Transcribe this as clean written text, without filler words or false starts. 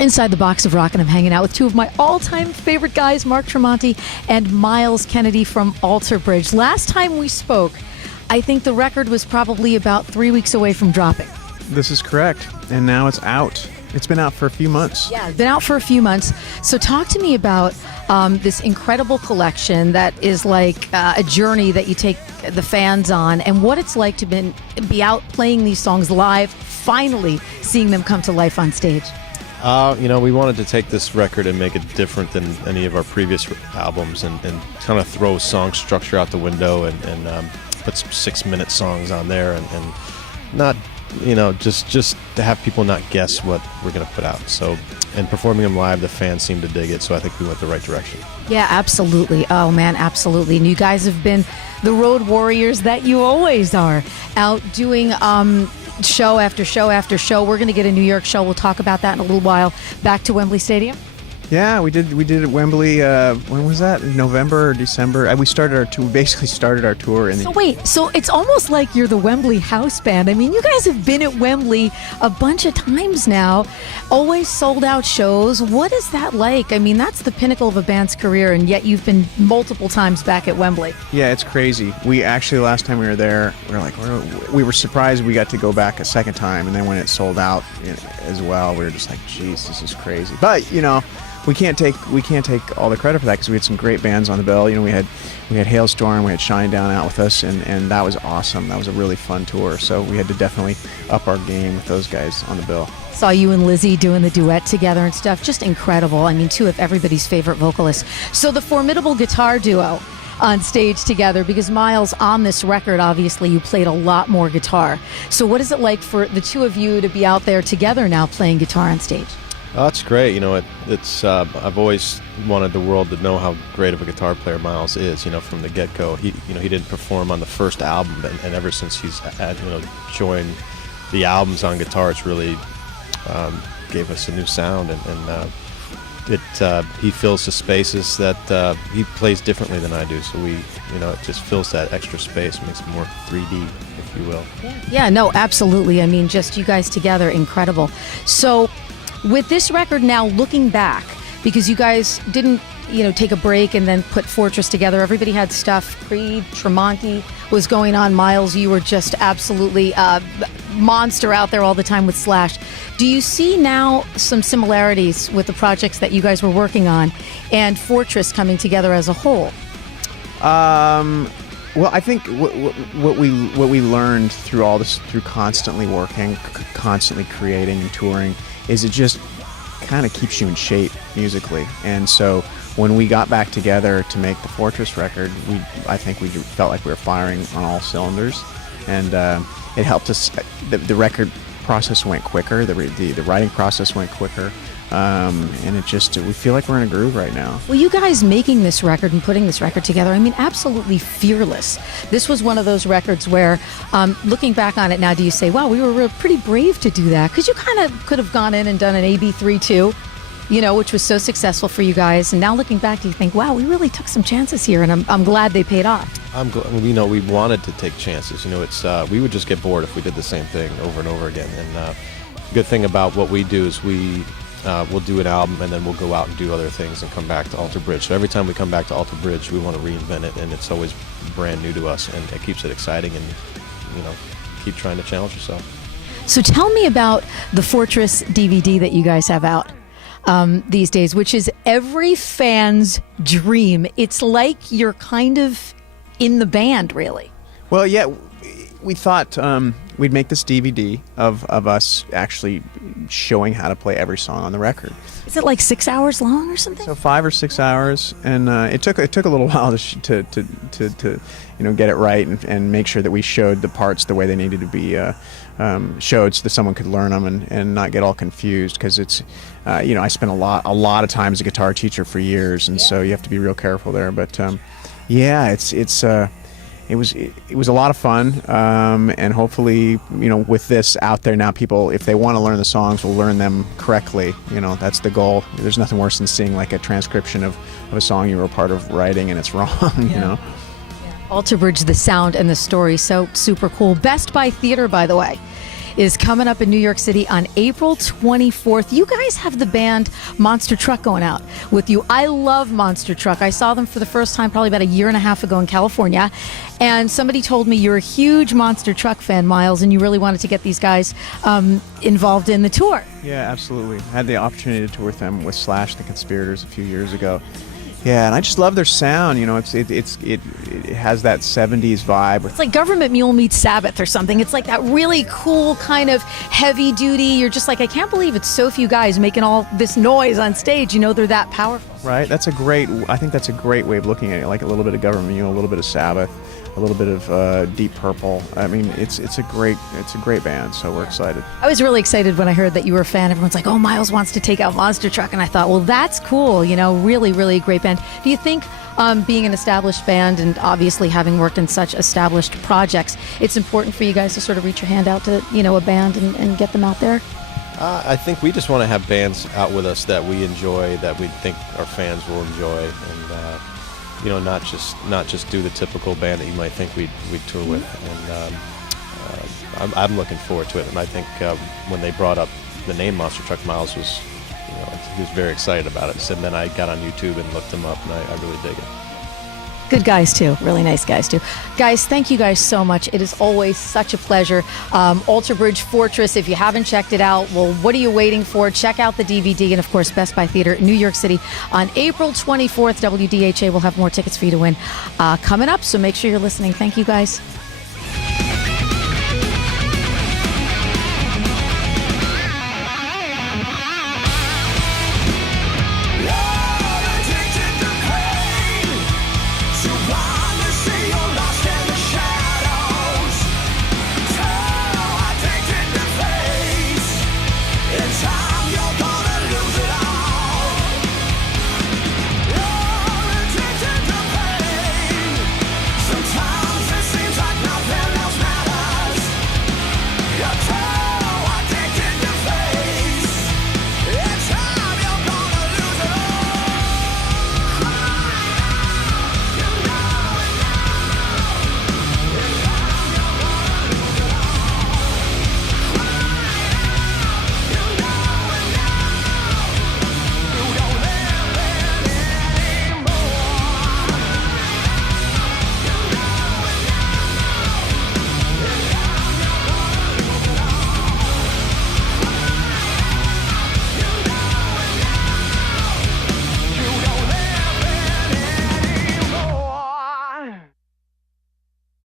inside the box of rock, and I'm hanging out with two of my all-time favorite guys, Mark Tremonti and Myles Kennedy from Alter Bridge. Last time we spoke, I think the record was probably about 3 weeks away from dropping. This is correct, and now it's out. It's been out for a few months. Yeah, it's been out for a few months. So talk to me about this incredible collection that is like a journey that you take the fans on, and what it's like to be out playing these songs live, finally seeing them come to life on stage. We wanted to take this record and make it different than any of our previous albums, and kind of throw song structure out the window and put some 6-minute songs on there, and not, just to have people not guess what we're going to put out. So, and performing them live, the fans seem to dig it, so I think we went the right direction. Yeah, absolutely. Oh, man, absolutely. And you guys have been the road warriors that you always are, out doing show after show after show. We're going to get a New York show. We'll talk about that in a little while. Back to Wembley Stadium. Yeah, we did at Wembley. When was that? November or December? We started our tour. We basically started our tour. So it's almost like you're the Wembley house band. I mean, you guys have been at Wembley a bunch of times now. Always sold out shows. What is that like? I mean, that's the pinnacle of a band's career, and yet you've been multiple times back at Wembley. Yeah, it's crazy. We actually, last time we were there, we were surprised we got to go back a second time, and then when it sold out as well, we were just like, geez, this is crazy. But we can't take all the credit for that, because we had some great bands on the bill. We had Hailstorm, we had Shinedown out with us, and that was awesome. That was a really fun tour. So we had to definitely up our game with those guys on the bill. Saw you and Lizzie doing the duet together and stuff. Just incredible. I mean, two of everybody's favorite vocalists. So the formidable guitar duo on stage together, because Myles, on this record, obviously you played a lot more guitar. So what is it like for the two of you to be out there together now playing guitar on stage? Oh, that's great. It's I've always wanted the world to know how great of a guitar player Myles is. From the get-go, he didn't perform on the first album, and ever since he's joined the albums on guitar, it's really gave us a new sound, and he fills the spaces that he plays differently than I do. So it just fills that extra space, makes it more 3D, if you will. Yeah, no, absolutely. I mean, just you guys together, incredible. So, with this record now, looking back, because you guys didn't, take a break and then put Fortress together. Everybody had stuff. Creed, Tremonti was going on. Myles, you were just absolutely monster out there all the time with Slash. Do you see now some similarities with the projects that you guys were working on and Fortress coming together as a whole? Well, I think what we learned through all this, through constantly working, constantly creating and touring, is it just kind of keeps you in shape musically. And so when we got back together to make the Fortress record, I think we felt like we were firing on all cylinders, and it helped us. The record process went quicker. The writing process went quicker. And we feel like we're in a groove right now. Well, you guys making this record and putting this record together, I mean, absolutely fearless. This was one of those records where, looking back on it now, do you say, wow, we were pretty brave to do that? Because you kind of could have gone in and done an AB3 too, which was so successful for you guys. And now looking back, do you think, wow, we really took some chances here, and I'm glad they paid off? We wanted to take chances. We would just get bored if we did the same thing over and over again. And the good thing about what we do is we'll do an album, and then we'll go out and do other things and come back to Alter Bridge. So every time we come back to Alter Bridge, we want to reinvent it, and it's always brand new to us, and it keeps it exciting, and keep trying to challenge yourself. So tell me about the Fortress DVD that you guys have out these days, which is every fan's dream. It's like you're kind of in the band, really. Well, yeah, we thought we'd make this DVD of us actually showing how to play every song on the record. Is it like 6 hours long or something? So 5 or 6 hours, and it took a little while to get it right and make sure that we showed the parts the way they needed to be showed, so that someone could learn them and not get all confused. Because it's I spent a lot of time as a guitar teacher for years, and so you have to be real careful there. But it was a lot of fun, and hopefully, with this out there now, people, if they want to learn the songs, will learn them correctly. That's the goal. There's nothing worse than seeing like a transcription of a song you were a part of writing and it's wrong. Yeah. Alter Bridge, the sound and the story, so super cool. Best by Theater, by the way. is coming up in New York City on April 24th. You guys have the band Monster Truck going out with you. I love Monster Truck. I saw them for the first time probably about a year and a half ago in California. And somebody told me you're a huge Monster Truck fan, Myles, and you really wanted to get these guys involved in the tour. Yeah, absolutely. I had the opportunity to tour with them with Slash the Conspirators a few years ago. Yeah, and I just love their sound. You know, it has that 70s vibe. It's like Government Mule meets Sabbath or something. It's like that really cool kind of heavy duty. You're just like, I can't believe it's so few guys making all this noise on stage. You know, they're that powerful. Right. I think that's a great way of looking at it. Like a little bit of Government Mule, a little bit of Sabbath, a little bit of Deep Purple. I mean, it's a great band. So we're excited. I was really excited when I heard that you were a fan. Everyone's like, oh, Myles wants to take out Monster Truck. And I thought, well, that's cool. You know, really, really great band. Do you think being an established band and obviously having worked in such established projects, it's important for you guys to sort of reach your hand out to, you know, a band and get them out there? I think we just want to have bands out with us that we enjoy, that we think our fans will enjoy, and you know, not just do the typical band that you might think we'd tour with. And I'm looking forward to it. And I think when they brought up the name Monster Truck, Myles was, you know, he was very excited about it. So then I got on YouTube and looked them up, and I really dig it. Good guys, too. Really nice guys, too. Guys, thank you guys so much. It is always such a pleasure. Alter Bridge Fortress, if you haven't checked it out, well, what are you waiting for? Check out the DVD and, of course, Best Buy Theater in New York City on April 24th. WDHA will have more tickets for you to win coming up, so make sure you're listening. Thank you, guys.